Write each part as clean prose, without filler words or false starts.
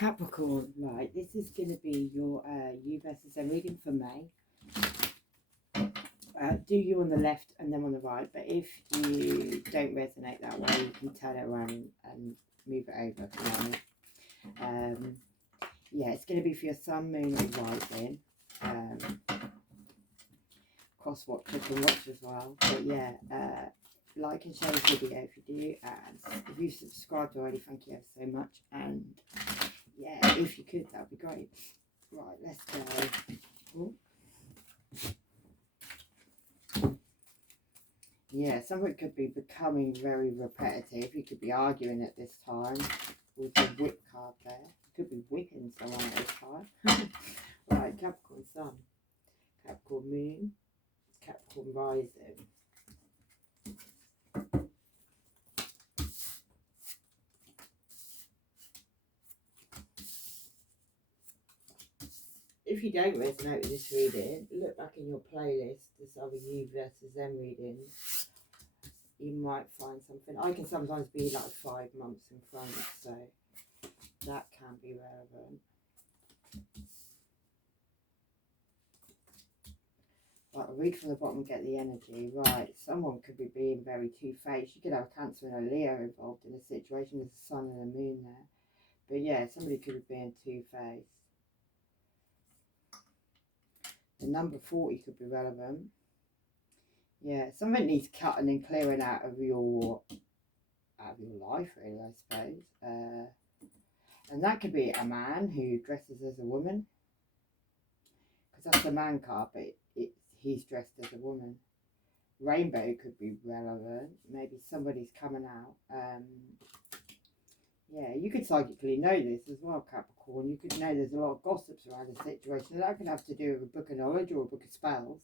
Capricorn, right, this is going to be your you versus them reading for May. Do you on the left and then on the right, but if you don't resonate that way, you can turn it around and move it over for May. Yeah, it's going to be for your sun, moon and rising. Cross watch, click and watch as well. But yeah, like and share this video if you do, and if you've subscribed already, thank you ever so much. And yeah, if you could, that would be great. Right, let's go. Ooh. Yeah, something could be becoming very repetitive. You could be arguing at this time with the whip card there. You could be whipping someone at this time. Right, Capricorn Sun, Capricorn Moon, Capricorn Rising. If you don't resonate with this reading, look back in your playlist, this other you versus them reading. You might find something. I can sometimes be like 5 months in front, so that can be relevant. Right, I'll read from the bottom and get the energy. Right, someone could be being very two-faced. You could have a Cancer and a Leo involved in a situation. There's a sun and a moon there. But yeah, somebody could be being two-faced. The number 40 could be relevant. Yeah, something needs cutting and clearing out of your life, really, I suppose. And that could be a man who dresses as a woman, because that's the man card, but he's dressed as a woman. Rainbow could be relevant. Maybe somebody's coming out. Yeah, you could psychically know this as well, Capricorn. You could know there's a lot of gossips around the situation. That could have to do with a book of knowledge or a book of spells.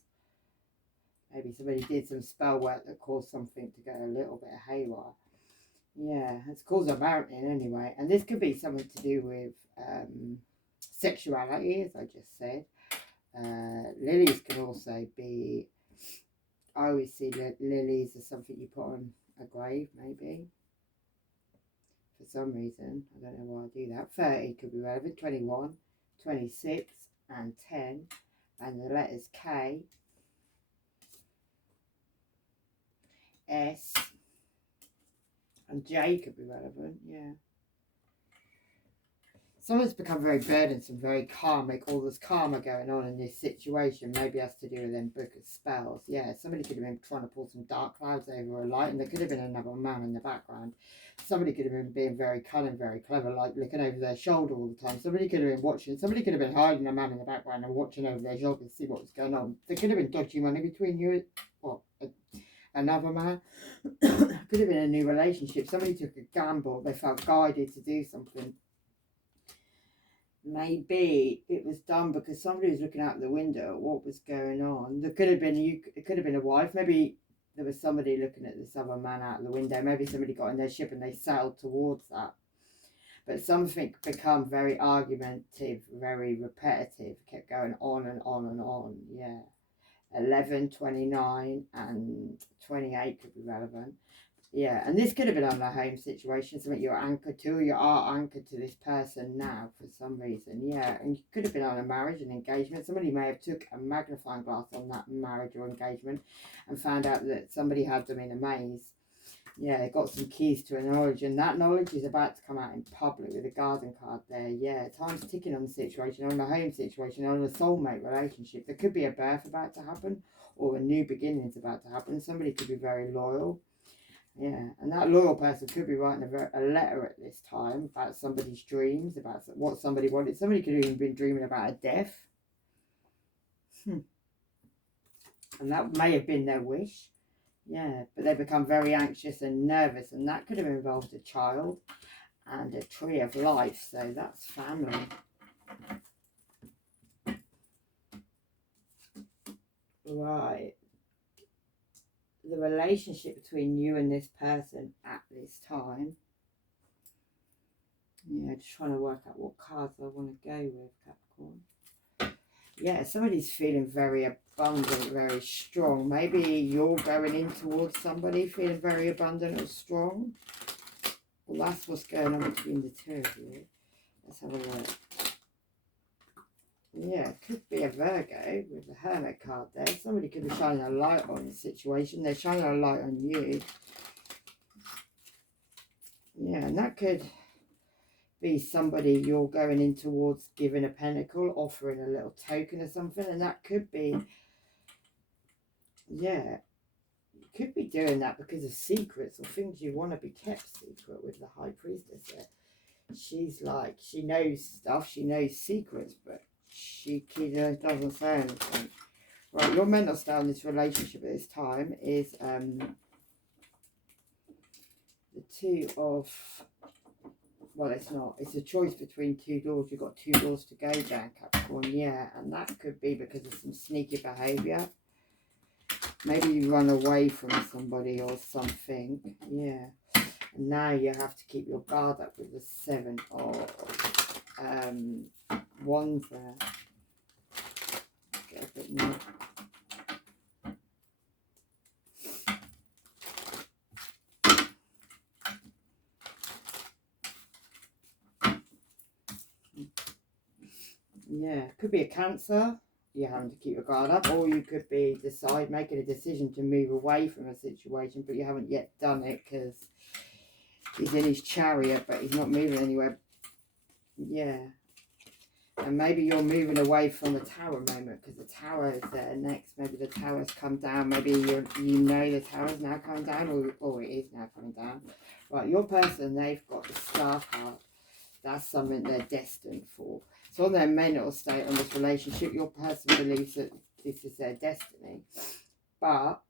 Maybe somebody did some spell work that caused something to go a little bit haywire. Yeah, it's caused a mountain anyway. And this could be something to do with sexuality, as I just said. Lilies can also be, I always see lilies as something you put on a grave, maybe. For some reason, I don't know why I do that. 30 could be relevant, 21, 26 and 10. And the letters K, S and J could be relevant, yeah. Someone's become very burdensome, very karmic. All this karma going on in this situation maybe has to do with them book of spells. Yeah, somebody could have been trying to pull some dark clouds over a light, and there could have been another man in the background. Somebody could have been being very cunning, very clever, like looking over their shoulder all the time. Somebody could have been watching. Somebody could have been hiding a man in the background and watching over their shoulder to see what was going on. There could have been dodgy money between you and another man. Could have been a new relationship. Somebody took a gamble. They felt guided to do something. Maybe it was done because somebody was looking out the window at what was going on. There could have been it could have been a wife. Maybe there was somebody looking at this other man out the window. Maybe somebody got in their ship and they sailed towards that. But something become very argumentative, very repetitive, kept going on and on and on. Yeah. 11, 29 and 28 could be relevant. Yeah, and this could have been on a home situation, something you're anchored to, or you are anchored to this person now for some reason. Yeah, and you could have been on a marriage, an engagement. Somebody may have took a magnifying glass on that marriage or engagement and found out that somebody had them in a maze. Yeah, they got some keys to a knowledge, and that knowledge is about to come out in public with a garden card there. Yeah, time's ticking on the situation, on a home situation, on a soulmate relationship. There could be a birth about to happen, or a new beginning's about to happen. Somebody could be very loyal. Yeah, and that loyal person could be writing a letter at this time about somebody's dreams, about what somebody wanted. Somebody could have even been dreaming about a death. And that may have been their wish. Yeah, but they become very anxious and nervous, and that could have involved a child and a tree of life. So that's family. Right. The relationship between you and this person at this time. Yeah, just trying to work out what cards I want to go with, Capricorn. Yeah, somebody's feeling very abundant, very strong. Maybe you're going in towards somebody feeling very abundant or strong. Well, that's what's going on between the two of you. Let's have a look. Yeah, could be a Virgo with the Hermit card there. Somebody could be shining a light on the situation. They're shining a light on you. Yeah, and that could be somebody you're going in towards giving a pentacle, offering a little token or something. And that could be, yeah, you could be doing that because of secrets or things you want to be kept secret with the High Priestess there. She's like, she knows stuff, she knows secrets, but she doesn't say anything. Right, your mental state on this relationship at this time is the two of, well, it's not. It's a choice between two doors. You've got two doors to go down, Capricorn. Yeah, and that could be because of some sneaky behaviour. Maybe you run away from somebody or something. Yeah. And now you have to keep your guard up with the 7 of Wands there. Get a bit more. Yeah, could be a Cancer. You're having to keep your guard up, or you could be making a decision to move away from a situation, but you haven't yet done it because he's in his chariot, but he's not moving anywhere. Yeah. And maybe you're moving away from the Tower moment because the Tower is there next. Maybe the Tower's come down. Maybe you know the Tower's now coming down, or it is now coming down. Right, your person, they've got the Star card. That's something they're destined for. So on their mental state on this relationship, your person believes that this is their destiny. But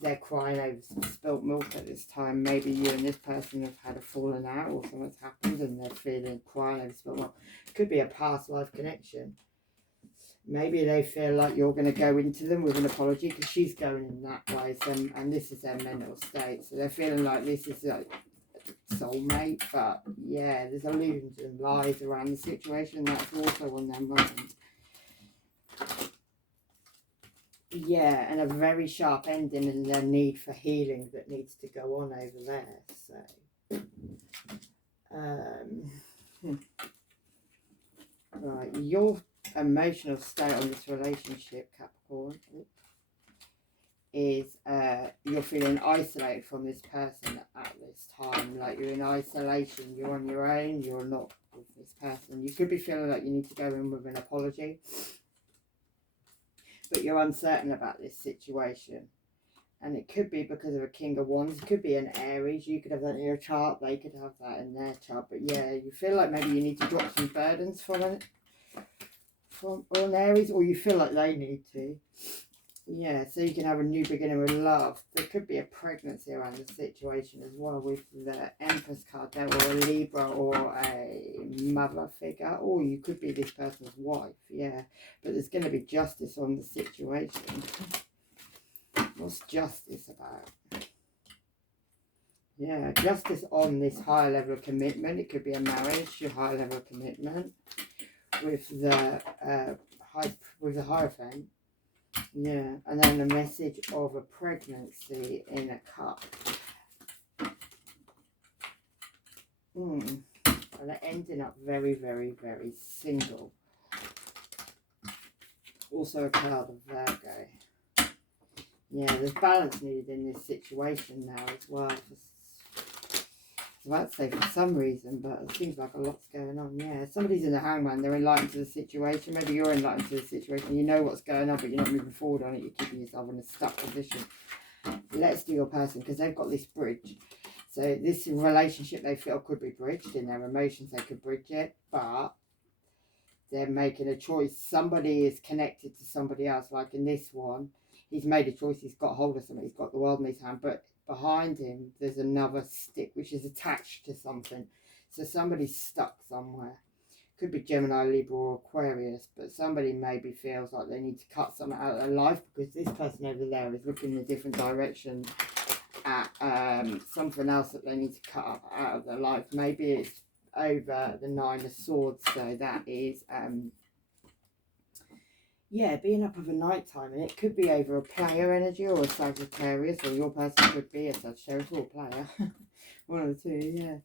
they're crying over some spilt milk at this time. Maybe you and this person have had a falling out or something's happened and they're crying over spilt milk. It could be a past life connection. Maybe they feel like you're going to go into them with an apology because she's going in that way. So, and this is their mental state. So they're feeling like this is like soulmate, but yeah, there's illusions and lies around the situation. That's also on their mind. Yeah, and a very sharp ending and their need for healing that needs to go on over there. So, right, your emotional state on this relationship, Capricorn, is you're feeling isolated from this person at this time. Like you're in isolation, you're on your own, you're not with this person. You could be feeling like you need to go in with an apology, but you're uncertain about this situation. And it could be because of a King of Wands. It could be an Aries. You could have that in your chart. They could have that in their chart. But yeah, you feel like maybe you need to drop some burdens from an Aries, or you feel like they need to. Yeah, so you can have a new beginning with love. There could be a pregnancy around the situation as well with the Empress card there, or a Libra or a mother figure. Or you could be this person's wife, yeah. But there's going to be justice on the situation. What's justice about? Yeah, justice on this higher level of commitment. It could be a marriage, your higher level of commitment with the Hierophant. Yeah, and then the message of a pregnancy in a cup. And they're ending up very, very, very single. Also a cloud of Virgo. Yeah, there's balance needed in this situation now as well. I was about to say for some reason, but it seems like a lot's going on. Yeah, somebody's in the Hangman. They're enlightened to the situation. Maybe you're enlightened to the situation. You know what's going on, but you're not moving forward on it. You're keeping yourself in a stuck position. Let's do your person, because they've got this bridge. So this relationship they feel could be bridged. In their emotions, they could bridge it, but they're making a choice. Somebody is connected to somebody else. Like in this one, he's made a choice. He's got hold of something. He's got the world in his hand, but behind him there's another stick which is attached to something. So somebody's stuck somewhere. Could be Gemini, Libra or Aquarius, but somebody maybe feels like they need to cut something out of their life because this person over there is looking in a different direction at something else that they need to cut up out of their life. Maybe it's over the 9 of Swords, so that is Yeah, being up over night time, and it could be over a player energy or a Sagittarius, or your person could be a Sagittarius or a player. One of the two, yeah.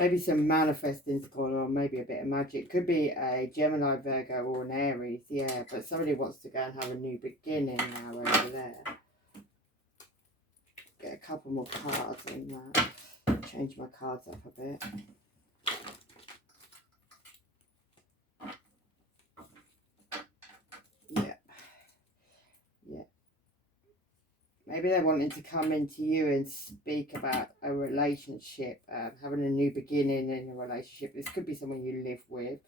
Maybe some manifesting's going on, maybe a bit of magic. Could be a Gemini, Virgo, or an Aries, yeah. But somebody wants to go and have a new beginning now over there. Get a couple more cards in that. Change my cards up a bit. Yeah. Yeah. Maybe they're wanting to come into you and speak about a relationship, having a new beginning in a relationship. This could be someone you live with.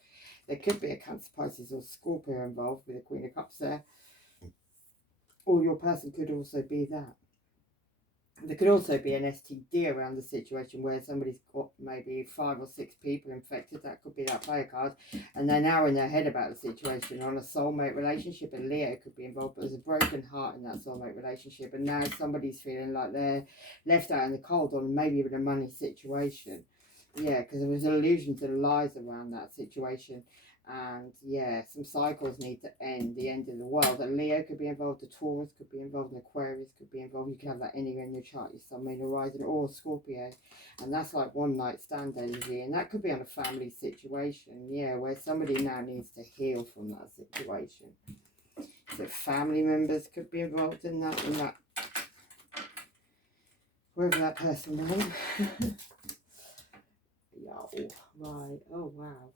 There could be a Cancer, Pisces or Scorpio involved with the Queen of Cups there. Or your person could also be that. There could also be an STD around the situation where somebody's got maybe 5 or 6 people infected. That could be that player card. And they're now in their head about the situation on a soulmate relationship. And Leo could be involved. But there's a broken heart in that soulmate relationship. And now somebody's feeling like they're left out in the cold on maybe even a money situation. Yeah, because there was an allusion to lies around that situation. And yeah, some cycles need to end, the end of the world. A Leo could be involved, a Taurus could be involved, an Aquarius could be involved. You can have that anywhere in your chart, your Sun, Moon, Horizon, or Scorpio. And that's like one night stand energy. And that could be on a family situation, yeah, where somebody now needs to heal from that situation. So family members could be involved in that, wherever that person went. Yeah, right, oh wow.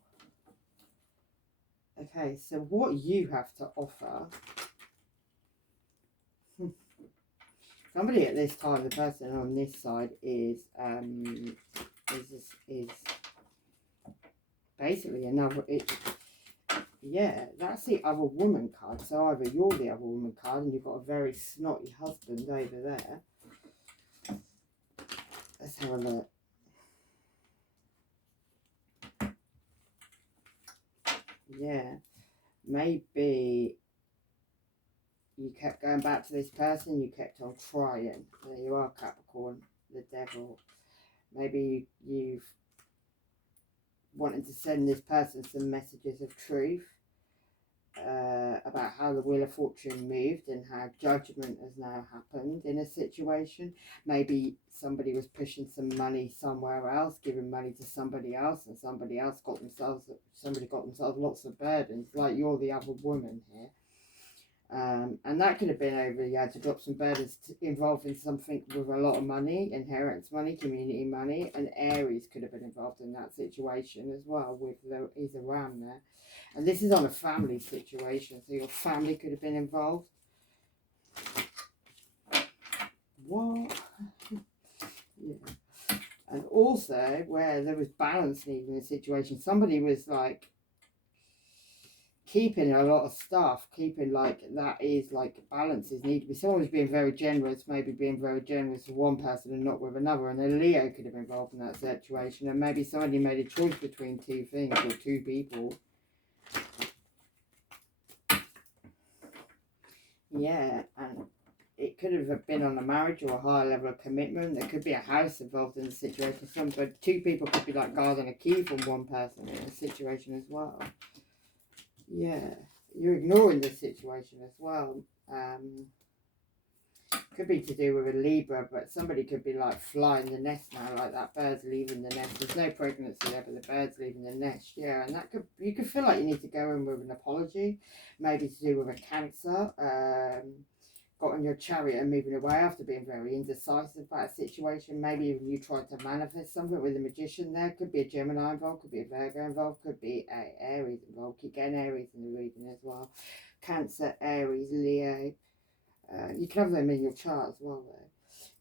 Okay, so what you have to offer, somebody at this time, the person on this side is basically another, yeah, that's the other woman card. So either you're the other woman card and you've got a very snotty husband over there. Let's have a look. Yeah, maybe you kept going back to this person, you kept on trying. There you are, Capricorn, the devil. Maybe you've wanted to send this person some messages of truth about how the Wheel of Fortune moved and how judgment has now happened in a situation. Maybe somebody was pushing some money somewhere else, giving money to somebody else, and somebody got themselves lots of burdens, like you're the other woman here. And that could have been over, you had to drop some burdens involving something with a lot of money, inheritance money, community money, and Aries could have been involved in that situation as well, with is around there. And this is on a family situation, so your family could have been involved. What? Yeah. And also, where there was balance needed in the situation, somebody was like keeping a lot of stuff, keeping like that is like balance is needed. Someone was being very generous, maybe being very generous with one person and not with another, and a Leo could have been involved in that situation, and maybe somebody made a choice between two things or two people. Yeah, and it could have been on a marriage or a higher level of commitment. There could be a house involved in the situation. But two people could be like guarding a key from one person in a situation as well. Yeah, you're ignoring the situation as well. Could be to do with a Libra, but somebody could be like flying the nest now, like that bird's leaving the nest. There's no pregnancy there, but the bird's leaving the nest. Yeah, and that you could feel like you need to go in with an apology, maybe to do with a Cancer. Got on your chariot and moving away after being very indecisive about a situation. Maybe even you tried to manifest something with a magician there. Could be a Gemini involved, could be a Virgo involved, could be a Aries involved. Keep getting Aries in the reading as well. Cancer, Aries, Leo. You can have them in your chart as well though.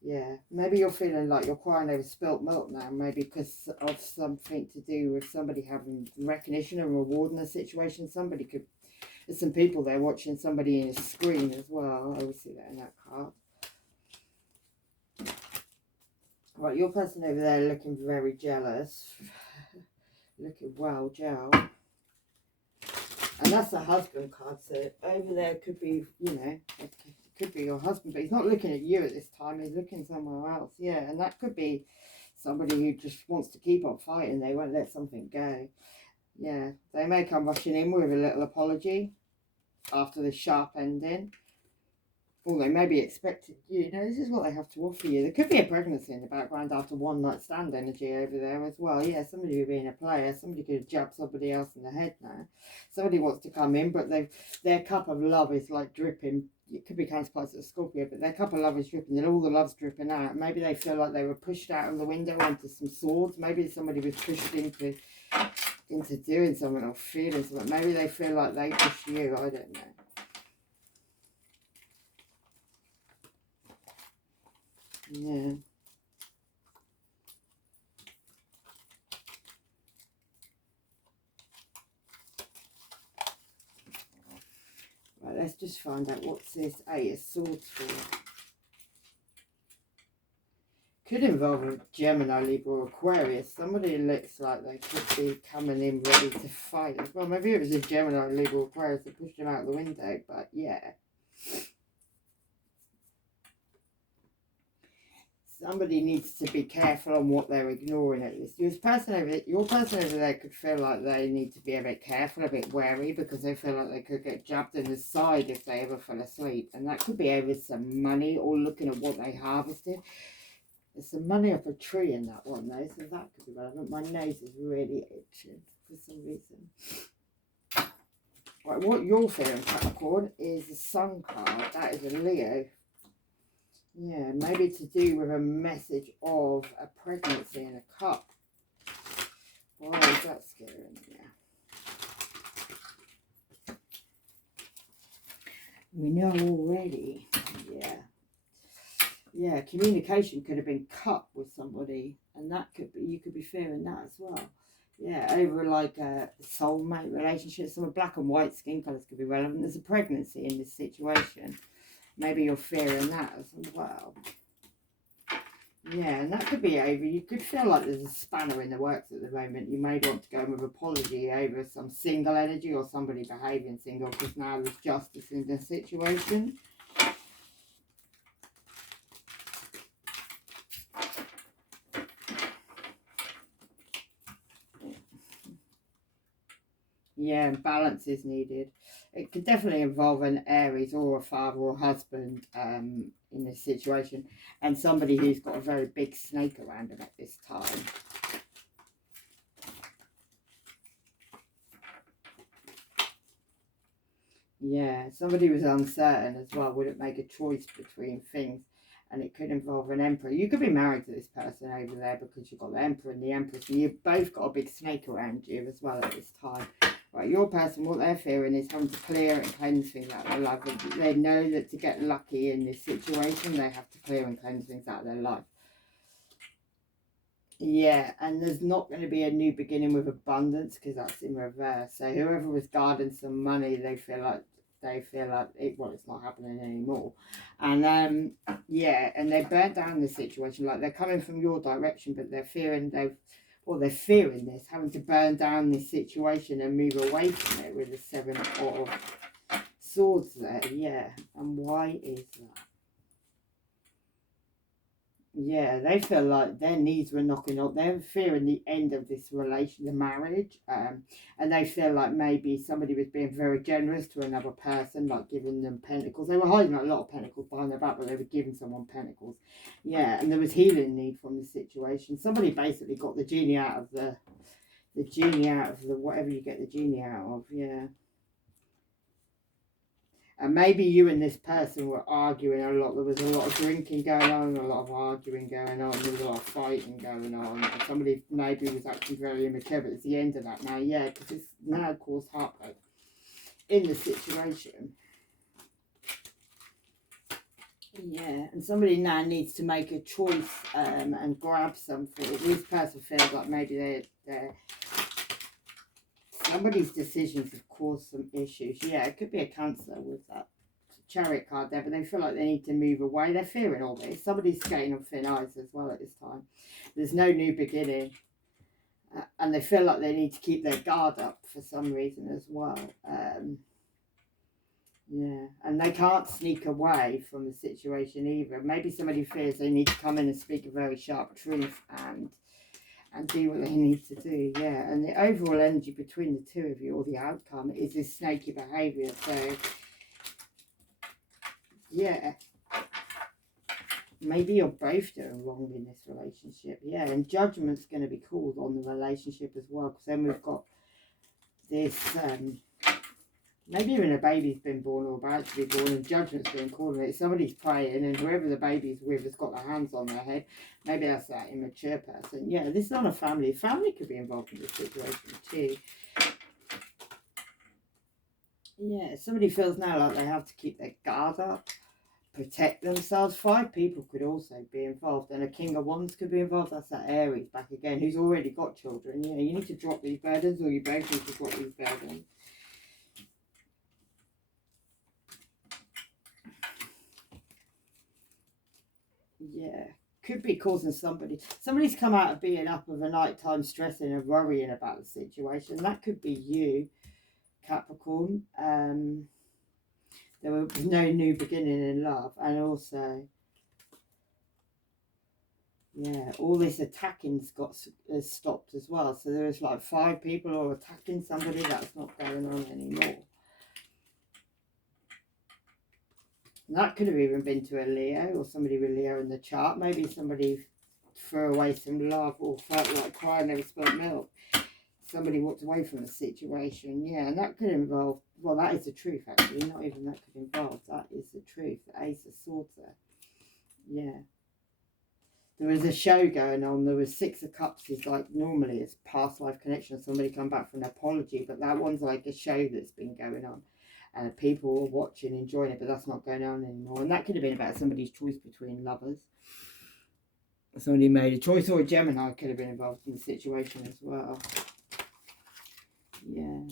Yeah, maybe you're feeling like you're crying over spilt milk now, maybe because of something to do with somebody having recognition and reward in a situation. Somebody could, there's some people there watching somebody in a screen as well. I always see that in that card. Right, your person over there looking very jealous. Looking well, gel. And that's the husband card, so over there could be, you know, it could be your husband, but he's not looking at you at this time, he's looking somewhere else. Yeah, and that could be somebody who just wants to keep on fighting, they won't let something go. Yeah, they may come rushing in with a little apology. after the sharp ending. Or they may be expecting you know, this is what they have to offer you. There could be a pregnancy in the background after one night stand energy over there as well. Yeah, somebody being a player, somebody could have jabbed somebody else in the head now. Somebody wants to come in, but their cup of love is like dripping. It could be counterparts of Scorpio, but their cup of love is dripping, and all the love's dripping out. Maybe they feel like they were pushed out of the window onto some swords. Maybe somebody was pushed into doing something or feeling something. Maybe they feel like they pushed you. I don't know. Yeah. Right, let's just find out what's this Eight of Swords for. Could involve a Gemini, Libra, or Aquarius. Somebody looks like they could be coming in ready to fight as well. Maybe it was a Gemini, Libra, or Aquarius that pushed them out the window, but yeah. Somebody needs to be careful on what they're ignoring at this. Your person over there could feel like they need to be a bit careful, a bit wary, because they feel like they could get jabbed in the side if they ever fell asleep. And that could be over some money or looking at what they harvested. There's some money off a tree in that one though, so that could be relevant. My nose is really itching for some reason. Right, what you're feeling, Capricorn, is the Sun card. That is a Leo. Yeah, maybe to do with a message of a pregnancy in a cup. Why is that scaring me? Yeah. We know already. Yeah. Yeah, communication could have been cut with somebody, and that could be, you could be fearing that as well. Yeah, over like a soulmate relationship. Some black and white skin colours could be relevant. There's a pregnancy in this situation. Maybe you're fearing that as well. Yeah, and that could be over. You could feel like there's a spanner in the works at the moment. You may want to go with apology over some single energy or somebody behaving single, because now there's justice in the situation. Yeah, balance is needed. It could definitely involve an Aries or a father or husband in this situation, and somebody who's got a very big snake around them at this time. Yeah, somebody was uncertain as well, wouldn't make a choice between things, and it could involve an emperor. You could be married to this person over there because you've got the emperor and the empress, and you've both got a big snake around you as well at this time. Right, your person, what they're fearing is having to clear and cleanse things out of their life. They know that to get lucky in this situation, they have to clear and cleanse things out of their life. Yeah, and there's not going to be a new beginning with abundance because that's in reverse. So whoever was guarding some money, they feel like it's not happening anymore. And yeah, and they burnt down the situation. Like they're coming from your direction, but they're fearing they're fearing this, having to burn down this situation and move away from it with the Seven of Swords there. Yeah, and why is that? Yeah, they feel like their needs were knocking up. They're fearing the end of this relation, the marriage, and they feel like maybe somebody was being very generous to another person, like giving them pentacles. They were hiding a lot of pentacles behind their back, but they were giving someone pentacles. Yeah, and there was healing need from the situation. Somebody basically got the genie out of the whatever you get the genie out of. Yeah. And maybe you and this person were arguing a lot. There was a lot of drinking going on, a lot of arguing going on, there was a lot of fighting going on. And somebody maybe was actually very immature, but it's the end of that now. Yeah, because it's now caused heartbreak in the situation. Yeah, and somebody now needs to make a choice and grab something. This person feels like maybe they're somebody's decisions have caused some issues. Yeah, it could be a Cancer with that Chariot card there, but they feel like they need to move away. They're fearing all this. Somebody's skating on thin ice as well at this time. There's no new beginning. And they feel like they need to keep their guard up for some reason as well. Yeah, and they can't sneak away from the situation either. Maybe somebody fears they need to come in and speak a very sharp truth, and do what they need to do. Yeah, and the overall energy between the two of you, or the outcome, is this snaky behaviour. So yeah, maybe you're both doing wrong in this relationship. Yeah, and judgment's going to be called on the relationship as well, because then we've got this maybe even a baby's been born or about to be born, and judgment's being called on it. Somebody's praying, and whoever the baby's with has got their hands on their head. Maybe that's that immature person. Yeah, this is not a family. Family could be involved in this situation too. Yeah, somebody feels now like they have to keep their guard up, protect themselves. 5 people could also be involved, and a King of Wands could be involved. That's that Aries back again, who's already got children. Yeah, you need to drop these burdens, or you both need to drop these burdens. Yeah, could be causing somebody's come out of being up of a night time stressing and worrying about the situation. That could be you, Capricorn. There was no new beginning in love, and also yeah, all this attacking's has stopped as well. So there's like 5 people who are attacking somebody. That's not going on anymore. And that could have even been to a Leo, or somebody with Leo in the chart. Maybe somebody threw away some love, or felt like crying over spilt milk. Somebody walked away from the situation. Yeah, and that could involve, well, that is the truth actually. Not even that could involve, that is the truth. The Ace of Swords there. Yeah. There was a show going on. There was 6 of Cups. Is like, normally it's past life connection. Somebody come back for an apology, but that one's like a show that's been going on. And people were watching, enjoying it, but that's not going on anymore. And that could have been about somebody's choice between lovers. Somebody made a choice, or a Gemini could have been involved in the situation as well. Yeah.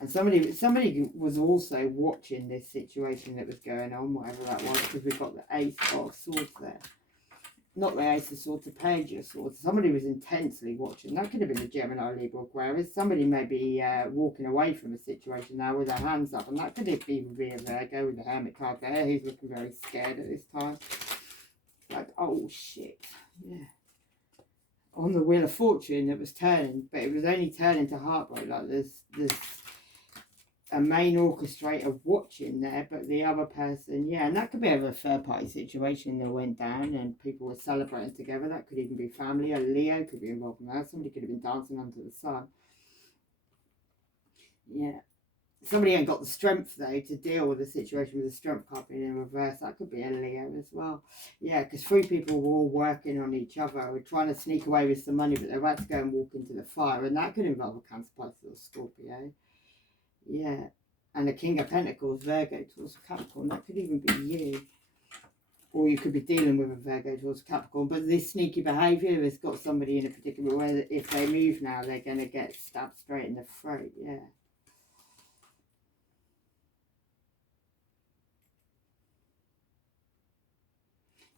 And somebody was also watching this situation that was going on, whatever that was, because we've got the Ace of Swords there. Not the Ace of Swords, the Page of Swords. Somebody was intensely watching. That could have been a Gemini, Libra, Aquarius. Somebody may be walking away from a situation now with their hands up. And that could even be a Virgo with the Hermit card there. He's looking very scared at this time. Like, oh, shit. Yeah. On the Wheel of Fortune, it was turning. But it was only turning to heartbreak. Like, there's a main orchestrator watching there, but the other person, yeah, and that could be a third party situation that went down and people were celebrating together. That could even be family. A Leo could be involved in that. Somebody could have been dancing under the sun. Yeah, somebody ain't got the strength though to deal with the situation with the strength card being in reverse. That could be a Leo as well. Yeah, because 3 people were all working on each other, were trying to sneak away with some money, but they're about to go and walk into the fire, and that could involve a Cancer, Pisces, or Scorpio. Yeah, and the King of Pentacles, Virgo towards Capricorn. That could even be you. Or you could be dealing with a Virgo towards Capricorn. But this sneaky behaviour has got somebody in a particular way that if they move now, they're going to get stabbed straight in the throat. Yeah.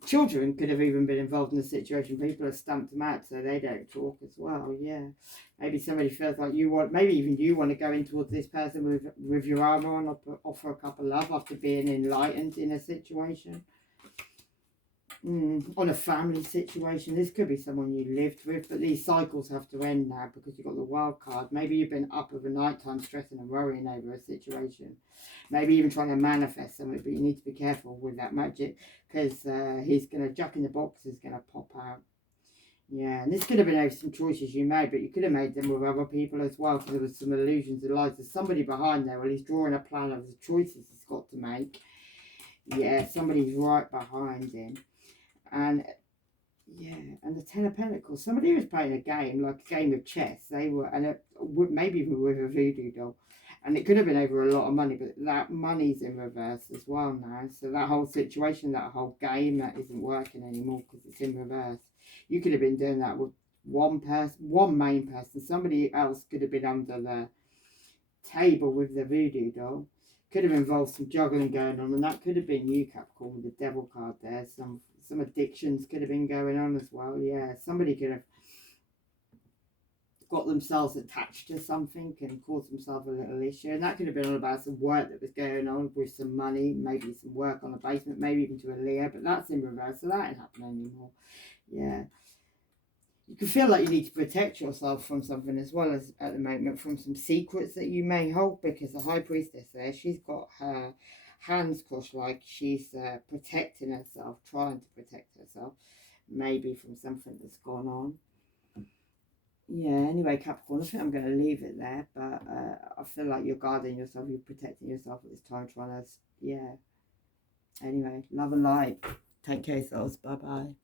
Children could have even been involved in the situation. People have stamped them out so they don't talk as well. Yeah, maybe somebody feels like you want, maybe even you want to go in towards this person with your armour on, offer a cup of love after being enlightened in a situation. On a family situation. This could be someone you lived with, but these cycles have to end now because you've got the wild card. Maybe you've been up of a night time stressing and worrying over a situation. Maybe even trying to manifest something, but you need to be careful with that magic because he's going to, Jack in the Box is going to pop out. Yeah, and this could have been over some choices you made, but you could have made them with other people as well because there was some illusions of lies. There's somebody behind there. Well, he's drawing a plan of the choices he's got to make. Yeah, somebody's right behind him. And yeah, and the 10 of Pentacles. Somebody was playing a game, like a game of chess. They were, and maybe even with a voodoo doll. And it could have been over a lot of money, but that money's in reverse as well now. So that whole situation, that whole game, that isn't working anymore because it's in reverse. You could have been doing that with one person, one main person. Somebody else could have been under the table with the voodoo doll. Could have involved some juggling going on, and that could have been you, Capricorn, with the Devil card there. Some addictions could have been going on as well. Yeah, somebody could have got themselves attached to something and caused themselves a little issue, and that could have been all about some work that was going on with some money, maybe some work on a basement, maybe even to a Leo, but that's in reverse, so that ain't happening anymore. Yeah. You can feel like you need to protect yourself from something as well as at the moment from some secrets that you may hold, because the High Priestess there, she's got her hands crossed like she's protecting herself, trying to protect herself, maybe from something that's gone on. Yeah, anyway, Capricorn, I think I'm going to leave it there, but I feel like you're guarding yourself, you're protecting yourself at this time, trying to, yeah. Anyway, love and light. Take care, souls. Bye-bye.